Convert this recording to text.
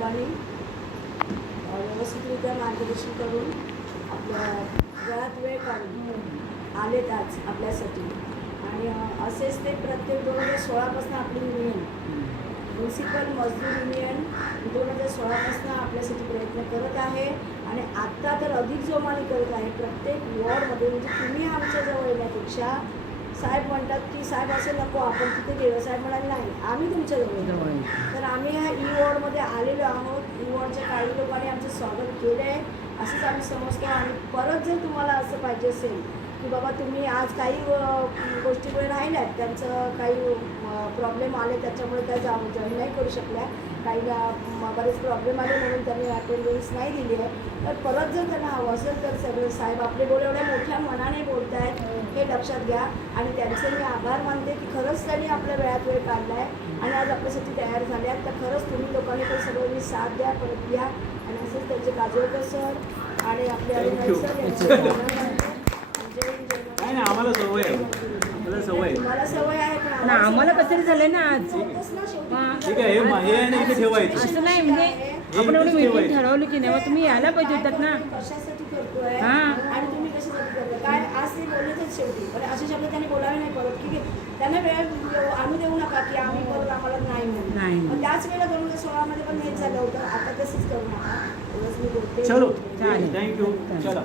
साहेबांनी व्यवस्थितरित्या मार्गदर्शन करून आपल्या घरात वेळ काढून आलेत आज आपल्यासाठी. आणि असेच ते प्रत्येक 2016पासून आपली युनियन म्युन्सिपल मजदूर युनियन 2016पासून आपल्यासाठी प्रयत्न करत आहे. आणि आत्ता तर अधिक जोमाने करत आहे प्रत्येक वॉर्डमध्ये. म्हणजे तुम्ही आमच्याजवळ येण्यापेक्षा साहेब म्हणतात की साहेब असं नको आपण तिथे गेलो, साहेब म्हणाले नाही आम्ही तुमच्याजवळ. तर आम्ही ह्या वॉर्डमध्ये आलेलो आहोत. वॉर्डच्या काही लोकांनी आमचं स्वागत केलं आहे असंच आम्ही समजतो. आणि परत जर तुम्हाला असं पाहिजे असेल की बाबा तुम्ही आज काही गोष्टीमुळे राहिल्यात, त्यांचं काही प्रॉब्लेम आले त्याच्यामुळे त्या जॉईन नाही करू शकल्या, काही बरेच प्रॉब्लेम आले म्हणून त्यांनी अटेंडन्स नाही दिली आहे, तर परत जर त्यांना हवं असेल तर सगळे साहेब आपले बोल एवढ्या मोठ्या मनाने बोलत आहेत हे लक्षात घ्या. आणि त्यांचे मी आभार मानते की खरंच त्यांनी आपल्या वेळात वेळ काढला आहे आणि आज आपल्यासाठी तयार झाले आहेत. तर खरंच तुम्ही लोकांनी पण सगळ्यांनी साथ द्या, परत या. आणि असंच त्यांचे काजोळकर सर आणि आपले अरुणाई सर नाही आम्हाला सवय आहे, आम्हाला सवय आहे. मला सवय आहे पण आम्हाला कसं झालं ना आज ठीक आहे. हे आहे ना इथे ठेवायचं. असं नाही म्हणजे आपण एवढी मीटिंग ठरवली की नाही, तुम्ही यायला पाहिजे होतात ना. कशासाठी करतोय हां. आणि तुम्ही कशासाठी करताय काय आज ते बोललेच शेवटी. पण असे शब्द त्यांनी बोलावे नाही परत की त्यांना वेळ आणू देऊ नका की आम्ही परत आम्हाला नाही नाही. म्हणून. पण त्याच वेळेला 2016मध्ये पण हेच झालं होतं. आता तसंच करू नका एवढंच मी बोलते. चलो चालेल. थँक्यू. चला.